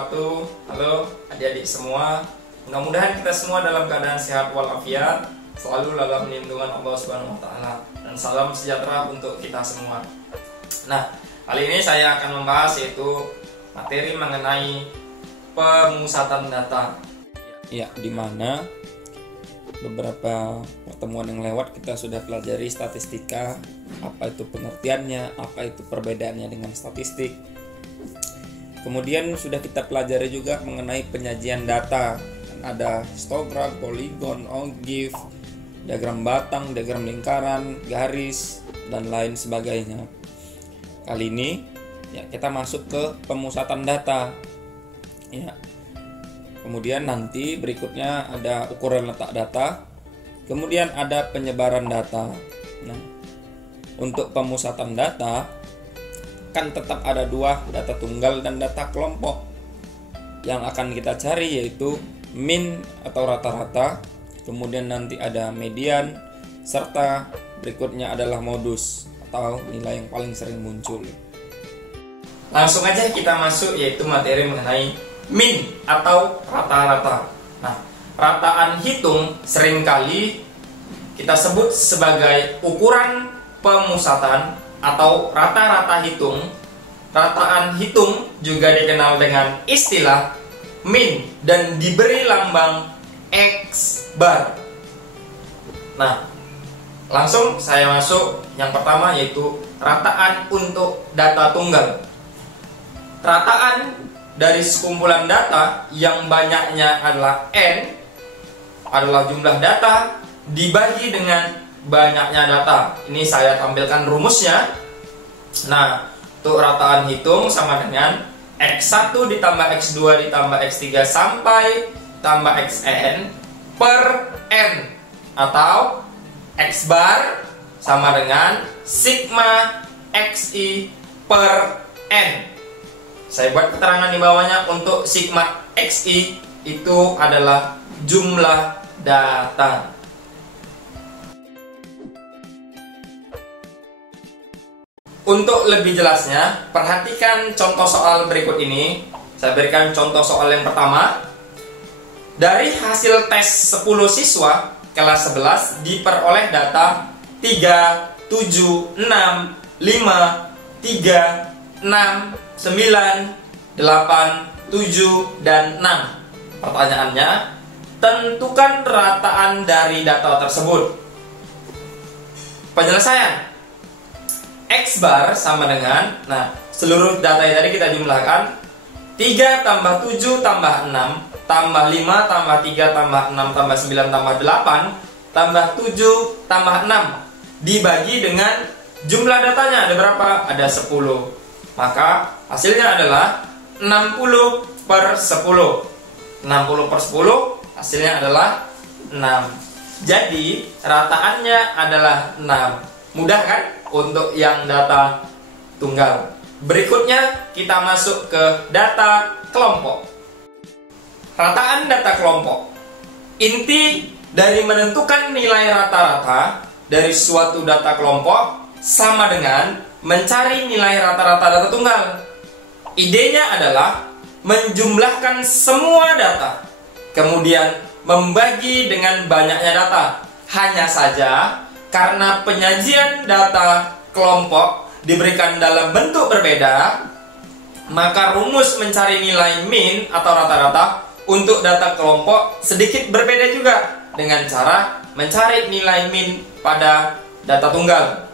wabarakatuh. Halo adik-adik semua. Mudah-mudahan kita semua dalam keadaan sehat walafiat, selalu dalam lindungan Allah Subhanahu wa taala, dan salam sejahtera untuk kita semua. Nah, kali ini saya akan membahas yaitu materi mengenai pemusatan data. Ya, di mana beberapa pertemuan yang lewat kita sudah pelajari statistika, apa itu pengertiannya, apa itu perbedaannya dengan statistik. Kemudian sudah kita pelajari juga mengenai penyajian data. Ada histogram, poligon, ogive, diagram batang, diagram lingkaran, garis, dan lain sebagainya. Kali ini ya kita masuk ke pemusatan data. Ya. Kemudian nanti berikutnya ada ukuran letak data. Kemudian ada penyebaran data. Nah, untuk pemusatan data kan tetap ada dua, data tunggal dan data kelompok. Yang akan kita cari yaitu min atau rata-rata, kemudian nanti ada median, serta berikutnya adalah modus atau nilai yang paling sering muncul. Langsung aja kita masuk yaitu materi mengenai min atau rata-rata. Nah, rataan hitung seringkali kita sebut sebagai ukuran pemusatan atau rata-rata hitung. Rataan hitung juga dikenal dengan istilah min dan diberi lambang X bar. Nah, langsung saya masuk yang pertama yaitu rataan untuk data tunggal. Rataan dari sekumpulan data yang banyaknya adalah n, adalah jumlah data dibagi dengan banyaknya data. Ini saya tampilkan rumusnya. Nah, untuk rataan hitung sama dengan X1 ditambah X2 ditambah X3 sampai tambah Xn per N, atau X bar sama dengan sigma Xi per N. Saya buat keterangan di bawahnya. Untuk sigma Xi itu adalah jumlah data. Untuk lebih jelasnya, perhatikan contoh soal berikut ini. Saya berikan contoh soal yang pertama. Dari hasil tes 10 siswa kelas 11 diperoleh data 3, 7, 6, 5, 3, 6, 9, 8, 7, dan 6. Pertanyaannya, tentukan rataan dari data tersebut. Penyelesaian. X bar sama dengan, nah, seluruh data yang tadi kita jumlahkan. 3 tambah 7 tambah 6 tambah 5 tambah 3 tambah 6 tambah 9 tambah 8 tambah 7 tambah 6 dibagi dengan jumlah datanya ada berapa? Ada 10. Maka hasilnya adalah 60 per 10. 60 per 10 hasilnya adalah 6. Jadi rataannya adalah 6. Mudah kan untuk yang data tunggal. Berikutnya kita masuk ke data kelompok. Rataan data kelompok. Inti dari menentukan nilai rata-rata dari suatu data kelompok sama dengan mencari nilai rata-rata data tunggal. Idenya adalah menjumlahkan semua data, kemudian membagi dengan banyaknya data. Hanya saja karena penyajian data kelompok diberikan dalam bentuk berbeda, maka rumus mencari nilai min atau rata-rata untuk data kelompok sedikit berbeda juga dengan cara mencari nilai min pada data tunggal.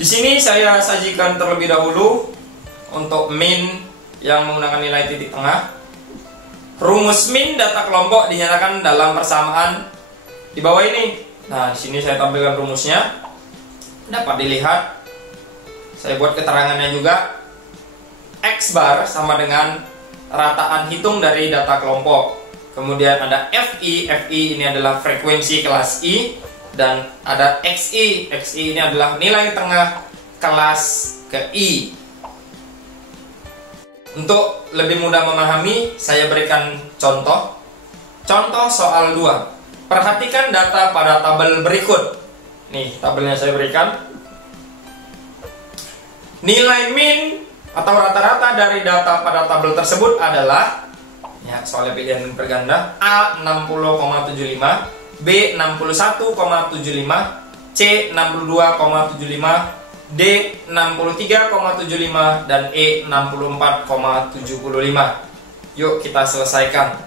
Di sini saya sajikan terlebih dahulu untuk min yang menggunakan nilai titik tengah. Rumus min data kelompok dinyatakan dalam persamaan di bawah ini. Nah, di sini saya tampilkan rumusnya. Dapat dilihat. Saya buat keterangannya juga. X bar sama dengan rataan hitung dari data kelompok. Kemudian ada FI. FI ini adalah frekuensi kelas I. Dan ada XI. XI ini adalah nilai tengah kelas ke I. Untuk lebih mudah memahami, saya berikan contoh. Contoh soal 2. Perhatikan data pada tabel berikut. Nih, tabelnya saya berikan. Nilai min atau rata-rata dari data pada tabel tersebut adalah, ya soalnya pilihan berganda, A 60,75, B 61,75, C 62,75, D 63,75, dan E 64,75. Yuk kita selesaikan.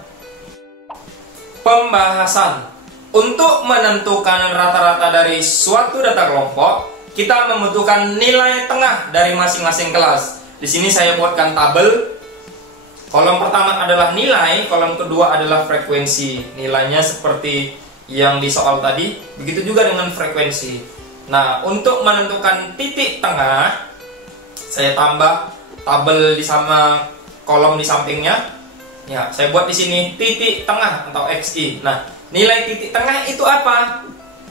Pembahasan. Untuk menentukan rata-rata dari suatu data kelompok, kita membutuhkan nilai tengah dari masing-masing kelas. Di sini saya buatkan tabel. Kolom pertama adalah nilai, kolom kedua adalah frekuensi. Nilainya seperti yang di soal tadi, begitu juga dengan frekuensi. Nah, untuk menentukan titik tengah, saya tambah tabel di sama kolom di sampingnya. Ya, saya buat di sini titik tengah atau XI. Nah, nilai titik tengah itu apa?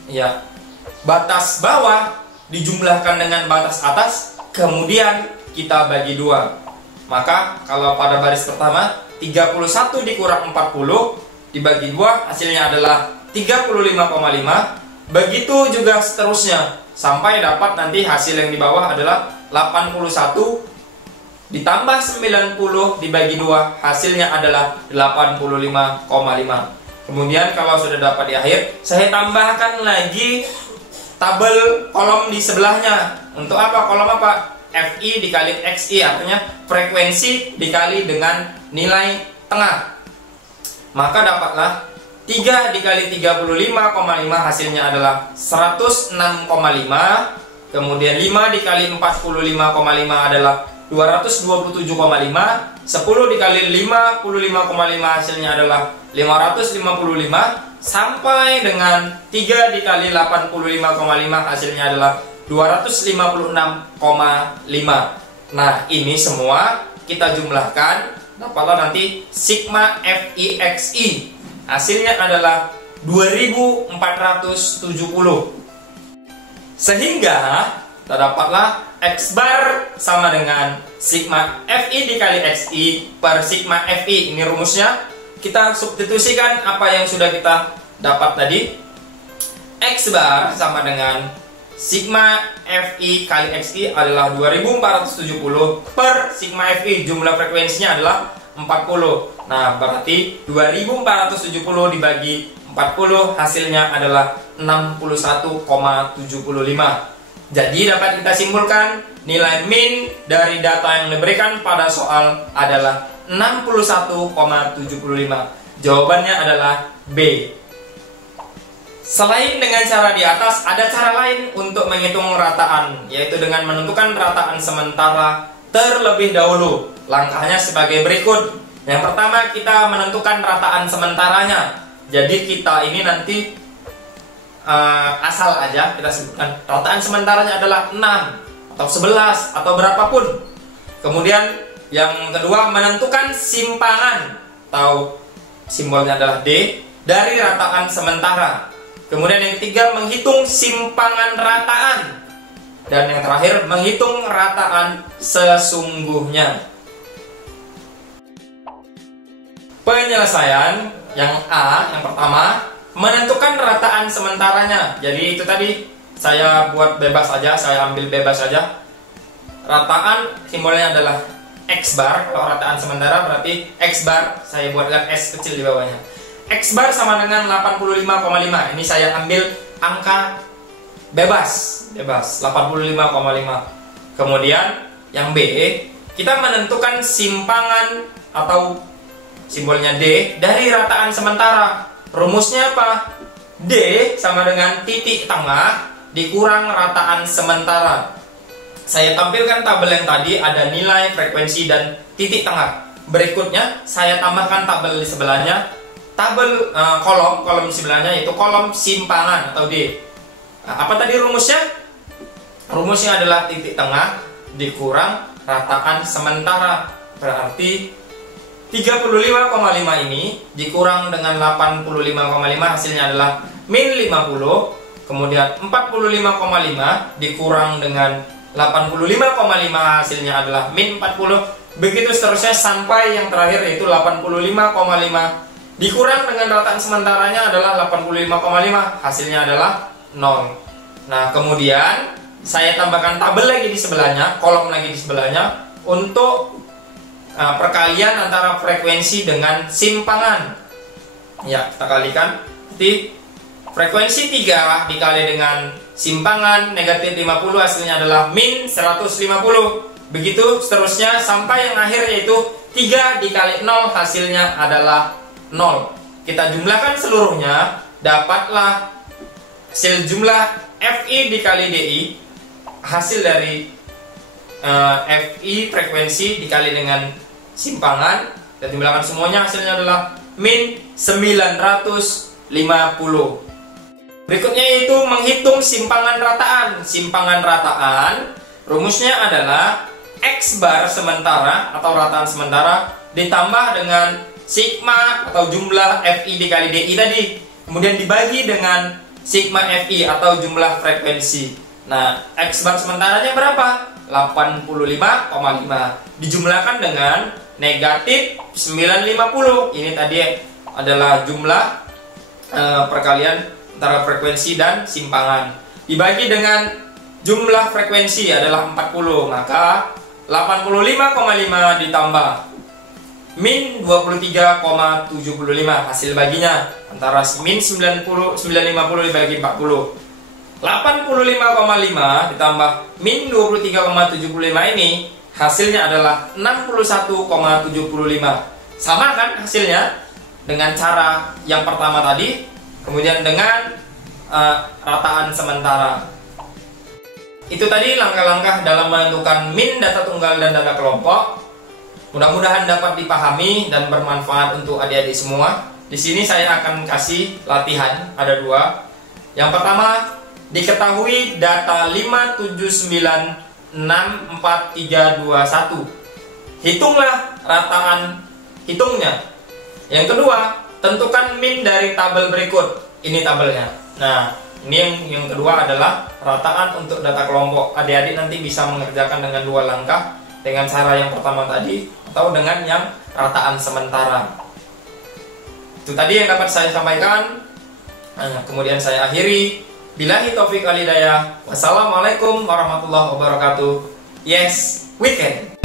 Ya, batas bawah dijumlahkan dengan batas atas, kemudian kita bagi 2. Maka kalau pada baris pertama 31 dikurang 40 dibagi 2 hasilnya adalah 35,5. Begitu juga seterusnya sampai dapat nanti hasil yang di bawah adalah 81 ditambah 90 dibagi 2 hasilnya adalah 85,5. Kemudian kalau sudah dapat di akhir, saya tambahkan lagi tabel kolom di sebelahnya. Untuk apa? Kolom apa? FI dikali XI, artinya frekuensi dikali dengan nilai tengah. Maka dapatlah 3 dikali 35,5 hasilnya adalah 106,5. Kemudian 5 dikali 45,5 adalah 227,5. 10 dikali 55,5 hasilnya adalah 555. Sampai dengan 3 dikali 85,5 hasilnya adalah 256,5. Nah, ini semua kita jumlahkan, dapatlah nanti sigma FIXI. Hasilnya adalah 2470. Sehingga terdapatlah X bar sama dengan sigma FI dikali XI per sigma FI. Ini rumusnya. Kita substitusikan apa yang sudah kita dapat tadi. X bar sama dengan sigma FI kali XI adalah 2470 per sigma FI. Jumlah frekuensinya adalah 40. Nah, berarti 2470 dibagi 40 hasilnya adalah 61,75. Jadi dapat kita simpulkan nilai min dari data yang diberikan pada soal adalah 61,75. Jawabannya adalah B. Selain dengan cara di atas, ada cara lain untuk menghitung rataan, yaitu dengan menentukan rataan sementara terlebih dahulu. Langkahnya sebagai berikut. Yang pertama, kita menentukan rataan sementaranya. Jadi kita ini nanti asal aja kita sebutkan rataan sementaranya adalah 6 atau 11 atau berapapun. Kemudian yang kedua, menentukan simpangan atau simbolnya adalah D dari rataan sementara. Kemudian yang ketiga, menghitung simpangan rataan. Dan yang terakhir, menghitung rataan sesungguhnya. Penyelesaian yang A, yang pertama, menentukan rataan sementaranya. Jadi itu tadi saya buat bebas saja, saya ambil bebas saja. Rataan simbolnya adalah X bar. Kalau rataan sementara berarti X bar, saya buatkan S kecil di bawahnya. X bar sama dengan 85,5. Ini saya ambil angka bebas 85,5. Kemudian yang B, kita menentukan simpangan atau simbolnya D dari rataan sementara. Rumusnya apa? D sama dengan titik tengah dikurang rataan sementara. Saya tampilkan tabel yang tadi ada nilai, frekuensi, dan titik tengah. Berikutnya saya tambahkan tabel di sebelahnya. Tabel kolom di sebelahnya yaitu kolom simpangan atau D. Nah, apa tadi rumusnya? Rumusnya adalah titik tengah dikurang rataan sementara. Berarti 35,5 ini dikurang dengan 85,5 hasilnya adalah min 50. Kemudian 45,5 dikurang dengan 85,5 hasilnya adalah min 40. Begitu seterusnya sampai yang terakhir yaitu 85,5 dikurang dengan rataan sementaranya adalah 85,5, hasilnya adalah 0. Nah, kemudian saya tambahkan tabel lagi di sebelahnya, kolom lagi di sebelahnya. untuk perkalian antara frekuensi dengan simpangan. Ya, kita kalikan. Jadi frekuensi 3 dikali dengan simpangan negatif 50 hasilnya adalah min 150. Begitu seterusnya sampai yang akhir yaitu 3 dikali 0 hasilnya adalah 0. Kita jumlahkan seluruhnya, dapatlah hasil jumlah Fi dikali Di, hasil dari Fi frekuensi dikali dengan simpangan, dan jumlahkan semuanya hasilnya adalah min 950. Berikutnya yaitu menghitung simpangan rataan. Simpangan rataan rumusnya adalah X bar sementara atau rataan sementara ditambah dengan sigma atau jumlah Fi dikali Di tadi, kemudian dibagi dengan sigma Fi atau jumlah frekuensi. Nah, X bar sementaranya berapa? 85,5 dijumlahkan dengan negatif 950. Ini tadi adalah jumlah perkalian antara frekuensi dan simpangan, dibagi dengan jumlah frekuensi adalah 40, maka 85,5 ditambah min 23,75 hasil baginya antara min 950 dibagi 40. 85,5 ditambah min 23,75 ini hasilnya adalah 61,75. Sama kan hasilnya dengan cara yang pertama tadi, kemudian dengan rataan sementara. Itu tadi langkah-langkah dalam menentukan min data tunggal dan data kelompok. Mudah-mudahan dapat dipahami dan bermanfaat untuk adik-adik semua. Di sini saya akan kasih latihan, ada 2. Yang pertama, diketahui data 5796431. Hitunglah rataan hitungnya. Yang kedua, tentukan min dari tabel berikut. Ini tabelnya. Nah, ini yang kedua adalah rataan untuk data kelompok. Adik-adik nanti bisa mengerjakan dengan 2 langkah, dengan cara yang pertama tadi atau dengan yang rataan sementara. Itu tadi yang dapat saya sampaikan. Kemudian saya akhiri. Billahi taufiq wal hidayah. Wassalamualaikum warahmatullahi wabarakatuh. Yes, we can.